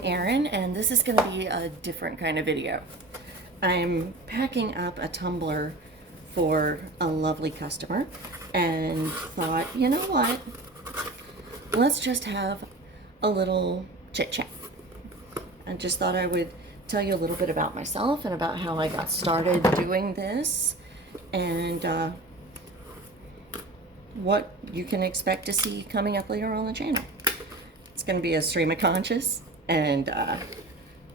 I'm Erin, and this is going to be a different kind of video. I'm packing up a tumbler for a lovely customer and thought, you know what? Let's just have a little chit chat. I just thought I would tell you a little bit about myself and about how I got started doing this and what you can expect to see coming up later on the channel. It's going to be a stream of conscious, and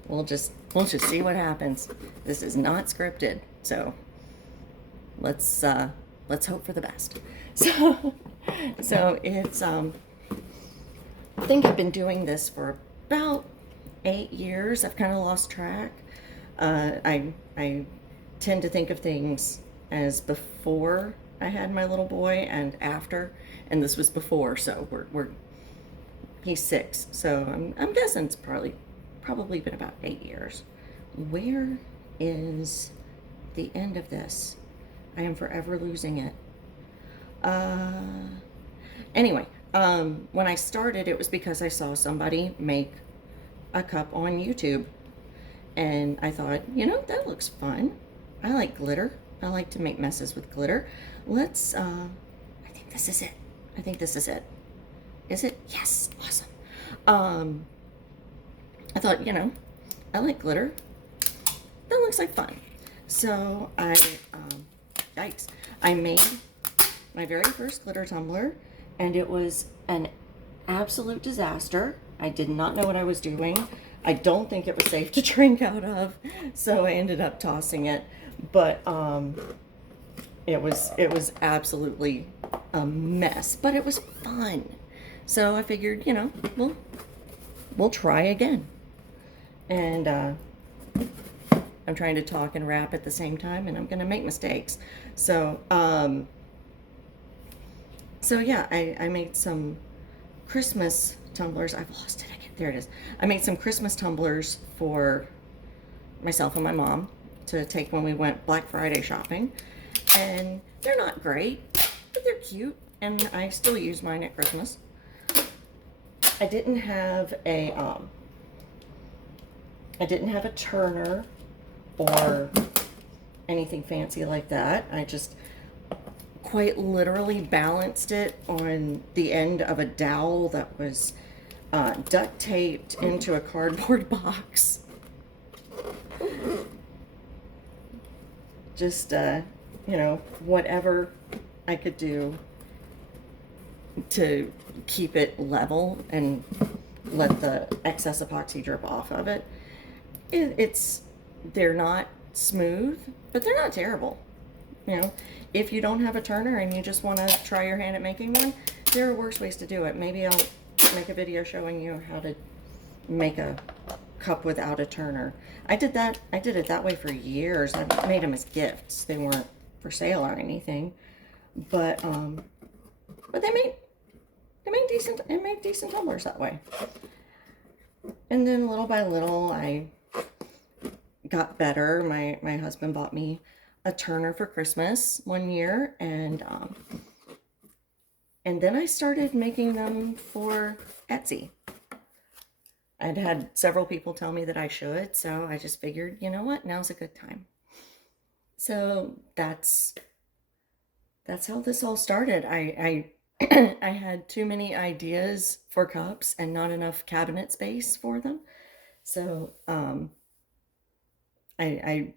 we'll just see what happens. This is not scripted, so let's hope for the best. So it's I think I've been doing this for about 8 years. I've kind of lost track. I tend to think of things as before I had my little boy and after, and this was before. So he's 6, so I'm guessing it's probably been about 8 years. Where is the end of this? I am forever losing it. Anyway, when I started, it was because I saw somebody make a cup on YouTube, and I thought, you know, that looks fun. I like glitter. I like to make messes with glitter. Let's, I think this is it. I think this is it. Is it? Yes, awesome. I thought, you know, I like glitter. That looks like fun. So yikes, I made my very first glitter tumbler, and it was an absolute disaster. I did not know what I was doing. I don't think it was safe to drink out of, so I ended up tossing it. But it was absolutely a mess, but it was fun. So I figured, you know, we'll try again. And I'm trying to talk and rap at the same time, and I'm gonna make mistakes. So yeah, I made some Christmas tumblers. I've lost it again. There it is. I made some Christmas tumblers for myself and my mom to take when we went Black Friday shopping. And they're not great, but they're cute, and I still use mine at Christmas. I didn't have a turner or anything fancy like that. I just quite literally balanced it on the end of a dowel that was duct taped into a cardboard box. Just you know, whatever I could do to keep it level and let the excess epoxy drip off of it. They're not smooth, but they're not terrible. You know, if you don't have a turner and you just want to try your hand at making one, there are worse ways to do it. Maybe I'll make a video showing you how to make a cup without a turner. I did it that way for years. I made them as gifts. They weren't for sale or anything, but they made decent tumblers that way. And then little by little, I got better. My husband bought me a turner for Christmas one year, and then I started making them for Etsy. I'd had several people tell me that I should, so I just figured, you know what, now's a good time. So that's how this all started. I I had too many ideas for cups and not enough cabinet space for them. So I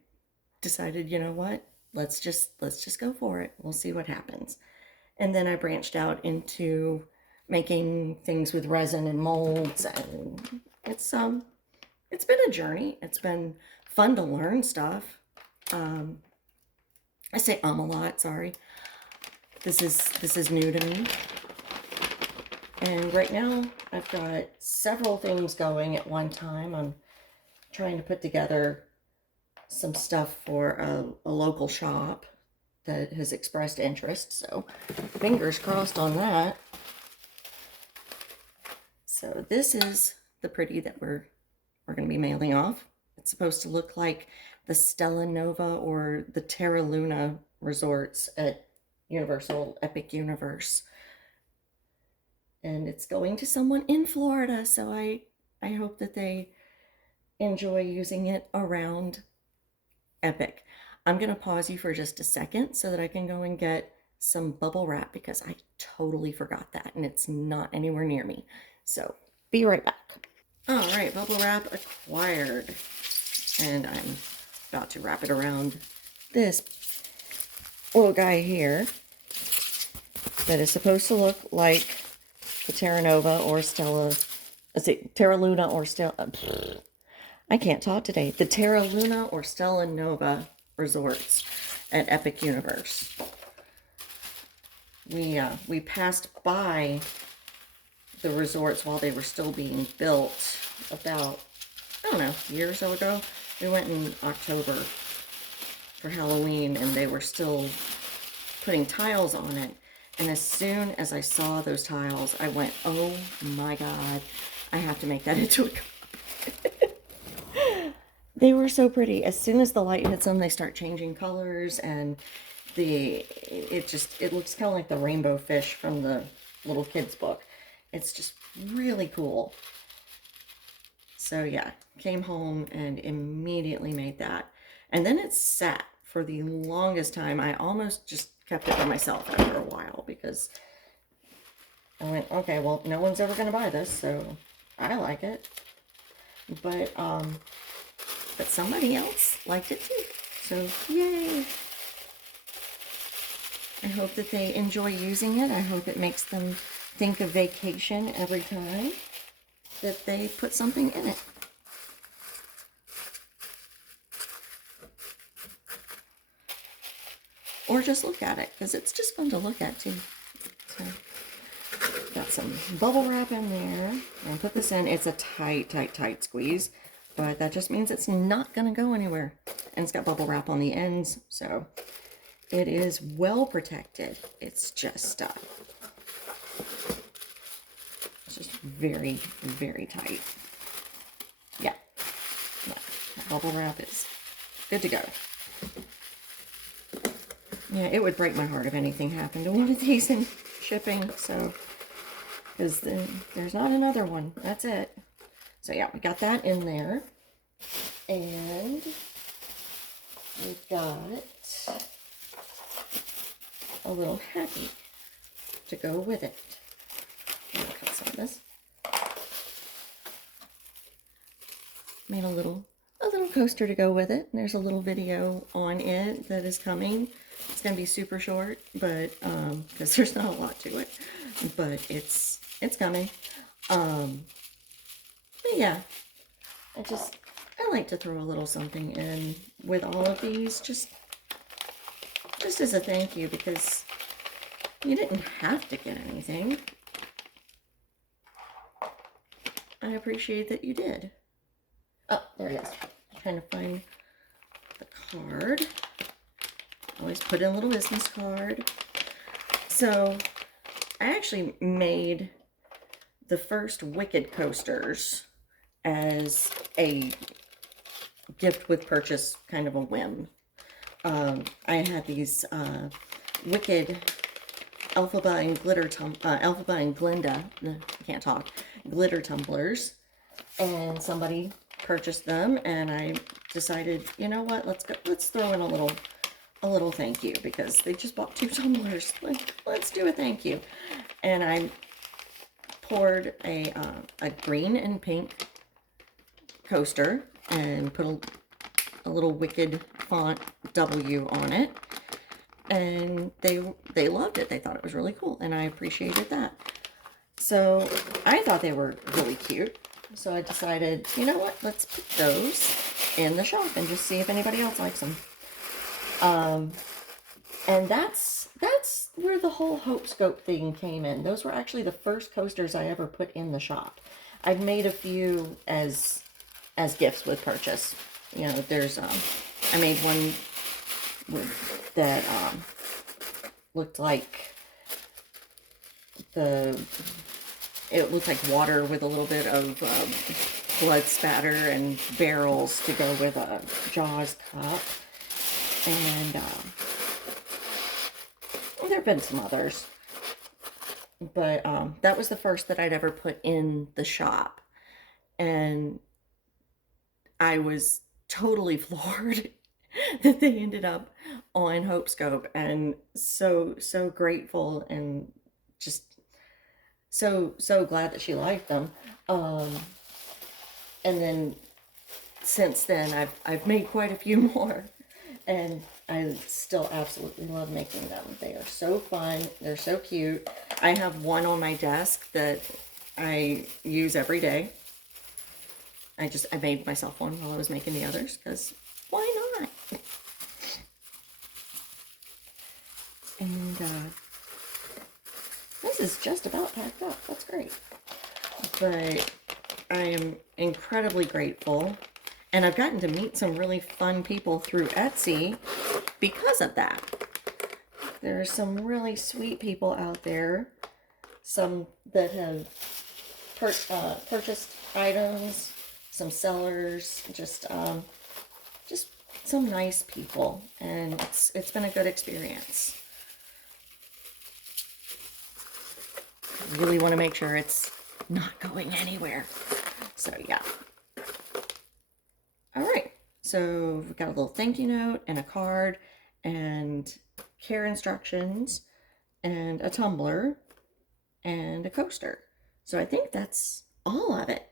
decided, you know what, let's just go for it. We'll see what happens. And then I branched out into making things with resin and molds, and it's been a journey. It's been fun to learn stuff. I say a lot, sorry. This is new to me. And right now I've got several things going at one time. I'm trying to put together some stuff for a local shop that has expressed interest, so fingers crossed on that. So this is the pretty that we're going to be mailing off. It's supposed to look like the Stella Nova or the Terra Luna resorts at Universal Epic Universe. And it's going to someone in Florida, so I hope that they enjoy using it around Epic. I'm going to pause you for just a second so that I can go and get some bubble wrap because I totally forgot that and it's not anywhere near me. So be right back. All right, bubble wrap acquired. And I'm about to wrap it around this little guy here that is supposed to look like the Terra Nova or Stella, let's see, Terra Luna or Stella, I can't talk today. The Terra Luna or Stella Nova resorts at Epic Universe. We passed by the resorts while they were still being built about, I don't know, a year or so ago. We went in October for Halloween and they were still putting tiles on it. And as soon as I saw those tiles, I went, oh my God, I have to make that into a cup. They were so pretty. As soon as the light hits them, they start changing colors and it looks kind of like the rainbow fish from the little kids book. It's just really cool. So yeah, came home and immediately made that. And then it sat for the longest time. I almost just kept it for myself after a while because I went, okay, well, no one's ever going to buy this, so I like it. But somebody else liked it too. So yay. I hope that they enjoy using it. I hope it makes them think of vacation every time that they put something in it. Or just look at it, because it's just fun to look at too. So, got some bubble wrap in there. And put this in. It's a tight, tight, tight squeeze. But that just means it's not going to go anywhere. And it's got bubble wrap on the ends, so it is well protected. It's just very, very tight. Yeah. Bubble wrap is good to go. Yeah, it would break my heart if anything happened to one of these in shipping, so, because there's not another one. That's it. So yeah, we got that in there. And we've got a little happy to go with it. I'm gonna cut some of this. Made a little coaster to go with it. There's a little video on it that is coming. It's gonna be super short, but because there's not a lot to it, but it's coming. But yeah, I like to throw a little something in with all of these, just as a thank you, because you didn't have to get anything. I appreciate that you did. Oh, there it is. I'm trying to find the card. Always put in a little business card. So, I actually made the first Wicked coasters as a gift with purchase, kind of a whim. I had these Wicked Elphaba and Elphaba and Glinda, I can't talk, glitter tumblers, and somebody purchased them, and I decided, you know what, let's throw in a little thank you, because they just bought 2 tumblers. Let's do a thank you. And I poured a green and pink coaster and put a little Wicked font W on it, and they loved it. They thought it was really cool, and I appreciated that. So I thought they were really cute, so I decided, you know what, let's put those in the shop and just see if anybody else likes them. And that's where the whole Hopescope thing came in. Those were actually the first coasters I ever put in the shop. I've made a few as gifts with purchase. You know, there's I made one that looked like it looked like water with a little bit of blood spatter and barrels to go with a Jaws cup. And there have been some others, but that was the first that I'd ever put in the shop. And I was totally floored that they ended up on Hopescope, and so grateful, and just so glad that she liked them. Um, and then since then, I've made quite a few more, and I still absolutely love making them. They are so fun. They're so cute. I have one on my desk that I use every day. I made myself one while I was making the others, because why not? And this is just about packed up. That's great. But I am incredibly grateful. And I've gotten to meet some really fun people through Etsy because of that. There are some really sweet people out there. Some that have purchased items. Some sellers. Just some nice people. And it's been a good experience. Really want to make sure it's not going anywhere. So yeah. All right. So we've got a little thank you note and a card and care instructions and a tumbler and a coaster. So I think that's all of it.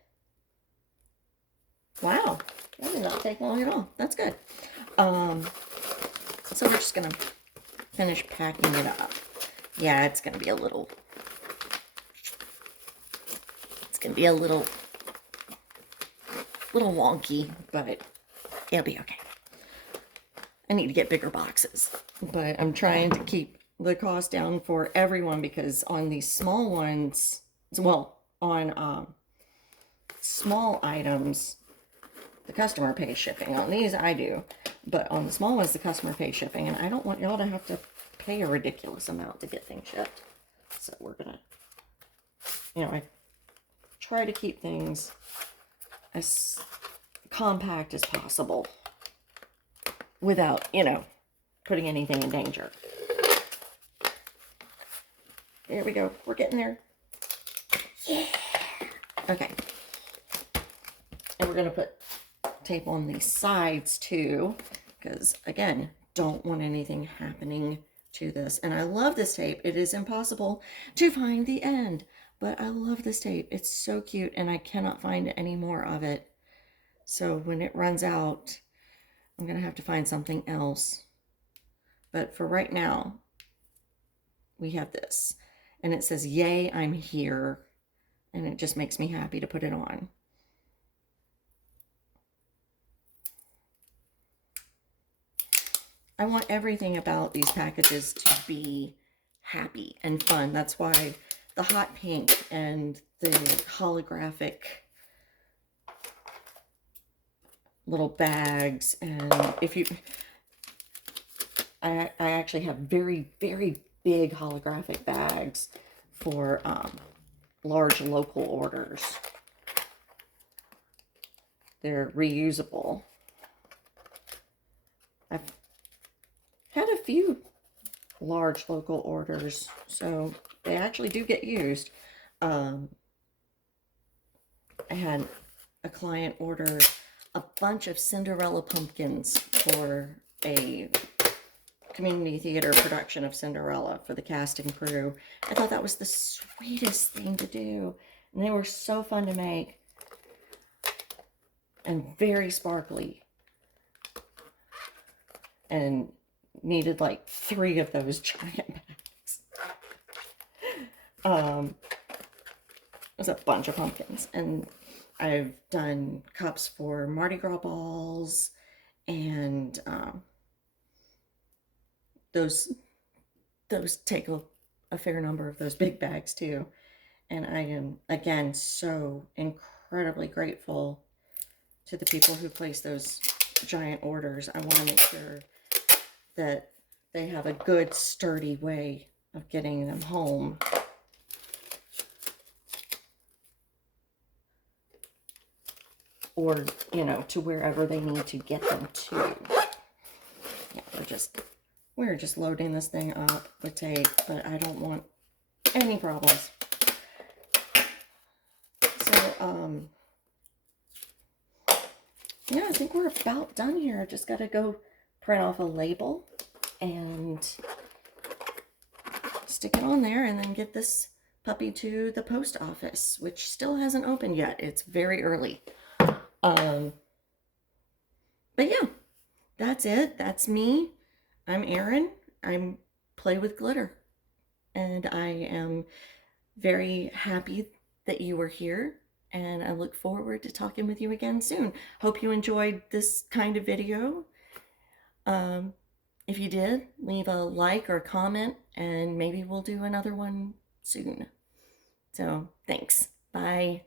Wow. That did not take long at all. That's good. So we're just going to finish packing it up. Yeah, it's going to be a little wonky, but it'll be okay. I need to get bigger boxes, but I'm trying to keep the cost down for everyone, because on these small ones, well, on small items, the customer pays shipping. On these, I do, but on the small ones, the customer pays shipping, and I don't want y'all to have to pay a ridiculous amount to get things shipped. So we're gonna, I try to keep things as compact as possible without, putting anything in danger. There we go. We're getting there. Yeah. Okay. And we're going to put tape on these sides too, because again, don't want anything happening to this. And I love this tape. It is impossible to find the end, but I love this tape. It's so cute, and I cannot find any more of it. So when it runs out, I'm going to have to find something else. But for right now, we have this. And it says, "Yay, I'm here." And it just makes me happy to put it on. I want everything about these packages to be happy and fun. That's why the hot pink and the holographic little bags. And I actually have very, very big holographic bags for large local orders. They're reusable. I've had a few large local orders, so they actually do get used. I had a client order a bunch of Cinderella pumpkins for a community theater production of Cinderella for the cast and crew. I thought that was the sweetest thing to do. And they were so fun to make. And very sparkly. And needed like 3 of those giant bags. There's a bunch of pumpkins. And I've done cups for Mardi Gras balls, and those take a fair number of those big bags too. And I am, again, so incredibly grateful to the people who place those giant orders. I want to make sure that they have a good, sturdy way of getting them home. Or, to wherever they need to get them to. Yeah, we're just loading this thing up with tape, but I don't want any problems. So, yeah, I think we're about done here. I just got to go print off a label and stick it on there and then get this puppy to the post office, which still hasn't opened yet. It's very early. But yeah, that's it. That's me. I'm Erin. I'm Play with Glitter. And I am very happy that you were here. And I look forward to talking with you again soon. Hope you enjoyed this kind of video. If you did, leave a like or a comment, and maybe we'll do another one soon. So, thanks. Bye.